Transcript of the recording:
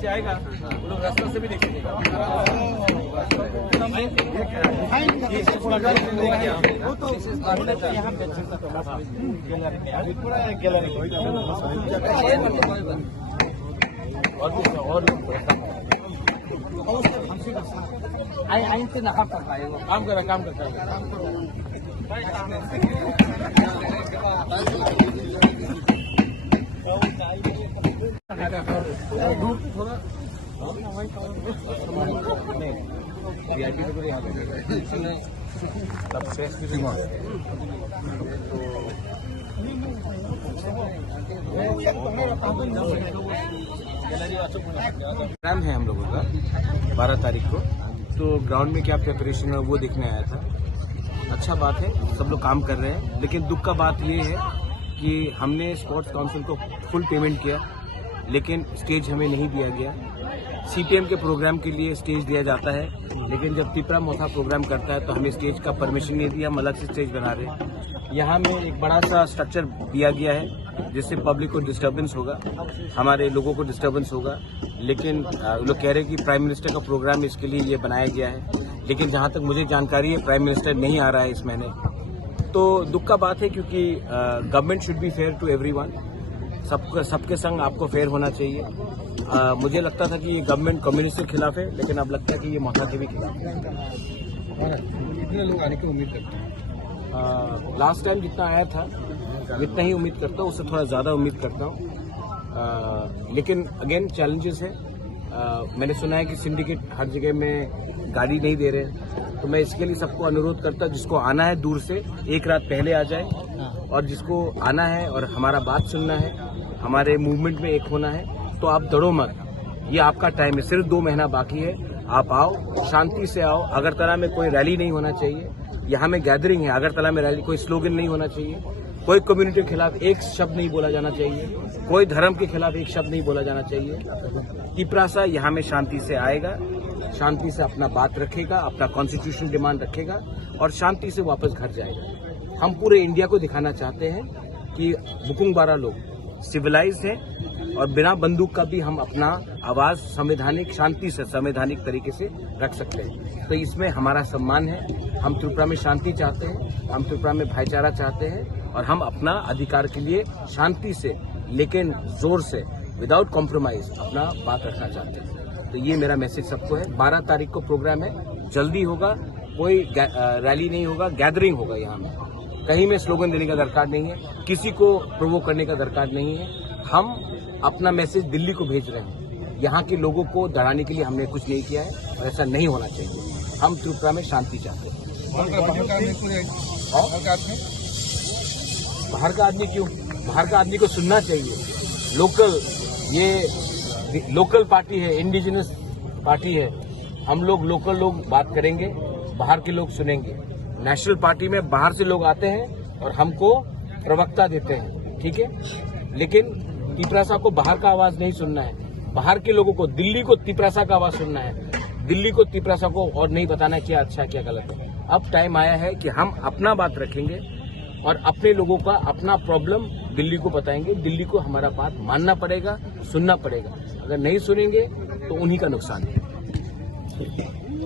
नीचे आएगा वो लोग रास्ता से भी देखेंगे। काम करता प्लान है हम लोगों का 12 तारीख को, तो ग्राउंड में क्या प्रिपरेशन है वो देखने आया था। अच्छा बात है, सब लोग काम कर रहे हैं, लेकिन दुख का बात ये है कि हमने स्पोर्ट्स काउंसिल को फुल पेमेंट किया, लेकिन स्टेज हमें नहीं दिया गया। सीपीएम के प्रोग्राम के लिए स्टेज दिया जाता है, लेकिन जब तिपरा मोथा प्रोग्राम करता है तो हमें स्टेज का परमिशन नहीं दिया, हम अलग से स्टेज बना रहे हैं। यहाँ में एक बड़ा सा स्ट्रक्चर दिया गया है जिससे पब्लिक को डिस्टर्बेंस होगा, हमारे लोगों को डिस्टर्बेंस होगा, लेकिन लोग कह रहे हैं कि प्राइम मिनिस्टर का प्रोग्राम इसके लिए ये बनाया गया है, लेकिन जहाँ तक मुझे जानकारी है प्राइम मिनिस्टर नहीं आ रहा है इस महीने। तो दुख का बात है, क्योंकि government should be fair to everyone, सबके संग आपको फेयर होना चाहिए। मुझे लगता था कि ये गवर्नमेंट कम्युनिस्ट के खिलाफ है, लेकिन अब लगता है कि ये मोथा के भी खिलाफ है। कितने लोग आने की उम्मीद करते हैं? लास्ट टाइम जितना आया था जितना ही उम्मीद करता हूँ, उससे थोड़ा ज़्यादा उम्मीद करता हूँ, लेकिन अगेन चैलेंजेस है। मैंने सुना है कि सिंडिकेट हर जगह में गाड़ी नहीं दे रहे हैं, तो मैं इसके लिए सबको अनुरोध करता हूँ, जिसको आना है दूर से एक रात पहले आ जाए, और जिसको आना है और हमारा बात सुनना है, हमारे मूवमेंट में एक होना है, तो आप डरो मत, ये आपका टाइम है, सिर्फ 2 महीना बाकी है। आप आओ, शांति से आओ। अगरतला में कोई रैली नहीं होना चाहिए, यहाँ में गैदरिंग है। अगरतला में रैली, कोई स्लोगन नहीं होना चाहिए, कोई कम्युनिटी के खिलाफ एक शब्द नहीं बोला जाना चाहिए, कोई धर्म के खिलाफ एक शब्द नहीं बोला जाना चाहिए। तिपरासा यहाँ में शांति से आएगा, शांति से अपना बात रखेगा, अपना कॉन्स्टिट्यूशन डिमांड रखेगा और शांति से वापस घर जाएगा। हम पूरे इंडिया को दिखाना चाहते हैं कि बुकुंग बारा लोग सिविलाइज हैं और बिना बंदूक का भी हम अपना आवाज संवैधानिक शांति से संवैधानिक तरीके से रख सकते हैं। तो इसमें हमारा सम्मान है। हम त्रिपुरा में शांति चाहते हैं, हम त्रिपुरा में भाईचारा चाहते हैं, और हम अपना अधिकार के लिए शांति से लेकिन जोर से विदाउट कॉम्प्रोमाइज अपना बात रखना चाहते हैं। तो ये मेरा मैसेज सबको है। 12 तारीख को प्रोग्राम है, जल्दी होगा, कोई रैली नहीं होगा, गैदरिंग होगा। यहाँ में कहीं में स्लोगन देने का दरकार नहीं है, किसी को प्रोवोक करने का दरकार नहीं है। हम अपना मैसेज दिल्ली को भेज रहे हैं, यहाँ के लोगों को डराने के लिए हमने कुछ नहीं किया है, और ऐसा नहीं होना चाहिए। हम त्रिपुरा में शांति चाहते हैं। बाहर का आदमी क्यों? बाहर का आदमी को सुनना चाहिए। ये लोकल पार्टी है, इंडिजिनस पार्टी है। हम लोग लोकल लोग बात करेंगे, बाहर के लोग सुनेंगे। नेशनल पार्टी में बाहर से लोग आते हैं और हमको प्रवक्ता देते हैं, ठीक है, लेकिन तिपरासा को बाहर का आवाज नहीं सुनना है। बाहर के लोगों को, दिल्ली को तिपरासा का आवाज सुनना है, दिल्ली को तिपरासा को और नहीं बताना क्या अच्छा क्या गलत है। अब टाइम आया है कि हम अपना बात रखेंगे और अपने लोगों का अपना प्रॉब्लम दिल्ली को बताएंगे। दिल्ली को हमारा बात मानना पड़ेगा, सुनना पड़ेगा। अगर नहीं सुनेंगे तो उन्हीं का नुकसान है।